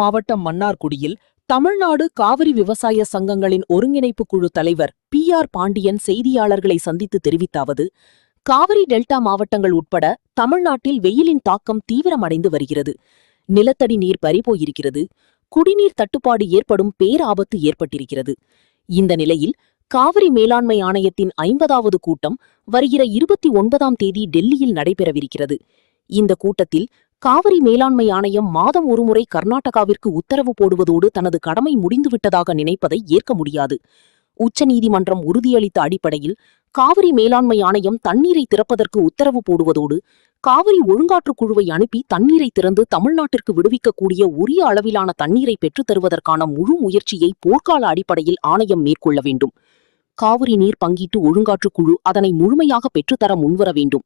மாவட்டம் மன்னார்குடியில் தமிழ்நாடு காவிரி விவசாய சங்கங்களின் ஒருங்கிணைப்பு குழு தலைவர் PR பாண்டியன் செய்தியாளர்களை சந்தித்து தெரிவித்தாவது, காவிரி டெல்டா மாவட்டங்கள் உட்பட தமிழ்நாட்டில் வெயிலின் தாக்கம் தீவிரமடைந்து வருகிறது. நிலத்தடி நீர் பறிபோயிருக்கிறது. குடிநீர் தட்டுப்பாடு ஏற்படும் பேராபத்து ஏற்பட்டிருக்கிறது. இந்த நிலையில் காவிரி மேலாண்மை ஆணையத்தின் 50வது கூட்டம் வருகிற 29ஆம் தேதி டெல்லியில் நடைபெறவிருக்கிறது. இந்த கூட்டத்தில் காவிரி மேலாண்மை ஆணையம் மாதம் ஒருமுறை கர்நாடகாவிற்கு உத்தரவு போடுவதோடு தனது கடமை முடிந்துவிட்டதாக நினைப்பதை ஏற்க முடியாது. உச்சநீதிமன்றம் உறுதியளித்த அடிப்படையில் காவிரி மேலாண்மை ஆணையம் தண்ணீரை திறப்பதற்கு உத்தரவு போடுவதோடு காவிரி ஒழுங்காற்றுக் குழுவை அனுப்பி தண்ணீரை திறந்து தமிழ்நாட்டிற்கு விடுவிக்கக்கூடிய உரிய அளவிலான தண்ணீரை பெற்றுத் தருவதற்கான முழு முயற்சியை போர்க்கால அடிப்படையில் ஆணையம் மேற்கொள்ள வேண்டும். காவிரி நீர் பங்கீட்டு ஒழுங்காற்றுக் குழு அதனை முழுமையாக பெற்றுத்தர முன்வர வேண்டும்.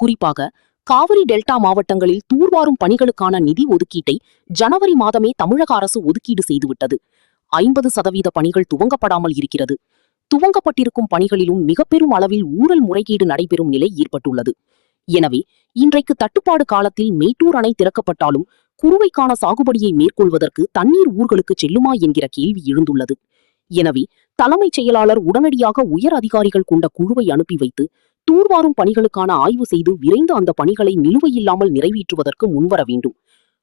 குறிப்பாக காவிரி டெல்டா மாவட்டங்களில் தூர்வாரும் பணிகளுக்கான நிதி ஒதுக்கீட்டை ஜனவரி மாதமே தமிழக அரசு ஒதுக்கீடு செய்துவிட்டது. 50% பணிகள் துவங்கப்படாமல் இருக்கிறது. துவங்கப்பட்டிருக்கும் பணிகளிலும் மிக பெரும் அளவில் ஊழல் முறைகேடு நடைபெறும் நிலை ஏற்பட்டுள்ளது. எனவே இன்றைக்கு தட்டுப்பாடு காலத்தில் மேட்டூர் அணை திறக்கப்பட்டாலும் குறுவைக்கான சாகுபடியை மேற்கொள்வதற்கு தண்ணீர் ஊர்களுக்கு செல்லுமா என்கிற கேள்வி எழுந்துள்ளது. எனவே தலைமைச் செயலாளர் உடனடியாக உயர் அதிகாரிகள் கொண்ட குழுவை அனுப்பி வைத்து தூர்வாரும் பணிகளுக்கான ஆய்வு செய்து விரைந்து அந்த பணிகளை நிலுவையில்லாமல் நிறைவேற்றுவதற்கு முன்வர வேண்டும்.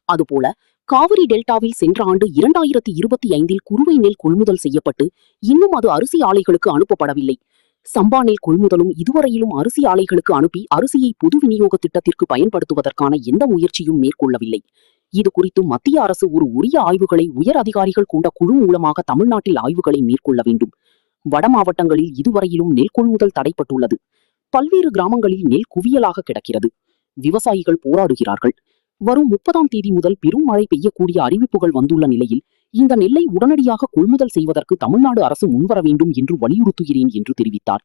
அதுபோல காவிரி டெல்டாவில் சென்ற ஆண்டு 2025 குறுவை நெல் கொள்முதல் செய்யப்பட்டு இன்னும் அது அரிசி ஆலைகளுக்கு அனுப்பப்படவில்லை. சம்பா நெல் கொள்முதலும் இதுவரையிலும் அரிசி ஆலைகளுக்கு அனுப்பி அரிசியை பொது விநியோக திட்டத்திற்கு பயன்படுத்துவதற்கான எந்த முயற்சியும் மேற்கொள்ளவில்லை. இது குறித்து மத்திய அரசு ஒரு உரிய ஆய்வுகளை உயர் அதிகாரிகள் கொண்ட குழு மூலமாக தமிழ்நாட்டில் ஆய்வுகளை மேற்கொள்ள வேண்டும். வட மாவட்டங்களில் இதுவரையிலும் நெல் கொள்முதல் தடைப்பட்டுள்ளது. பல்வேறு கிராமங்களில் நெல் குவியலாக கிடக்கிறது. விவசாயிகள் போராடுகிறார்கள். வரும் 30ஆம் தேதி முதல் பெரும் மழை பெய்யக்கூடிய அறிவிப்புகள் வந்துள்ள நிலையில் இந்த நெல்லை உடனடியாக கொள்முதல் செய்வதற்கு தமிழ்நாடு அரசு முன்வர வேண்டும் என்று வலியுறுத்துகிறேன் என்று தெரிவித்தார்.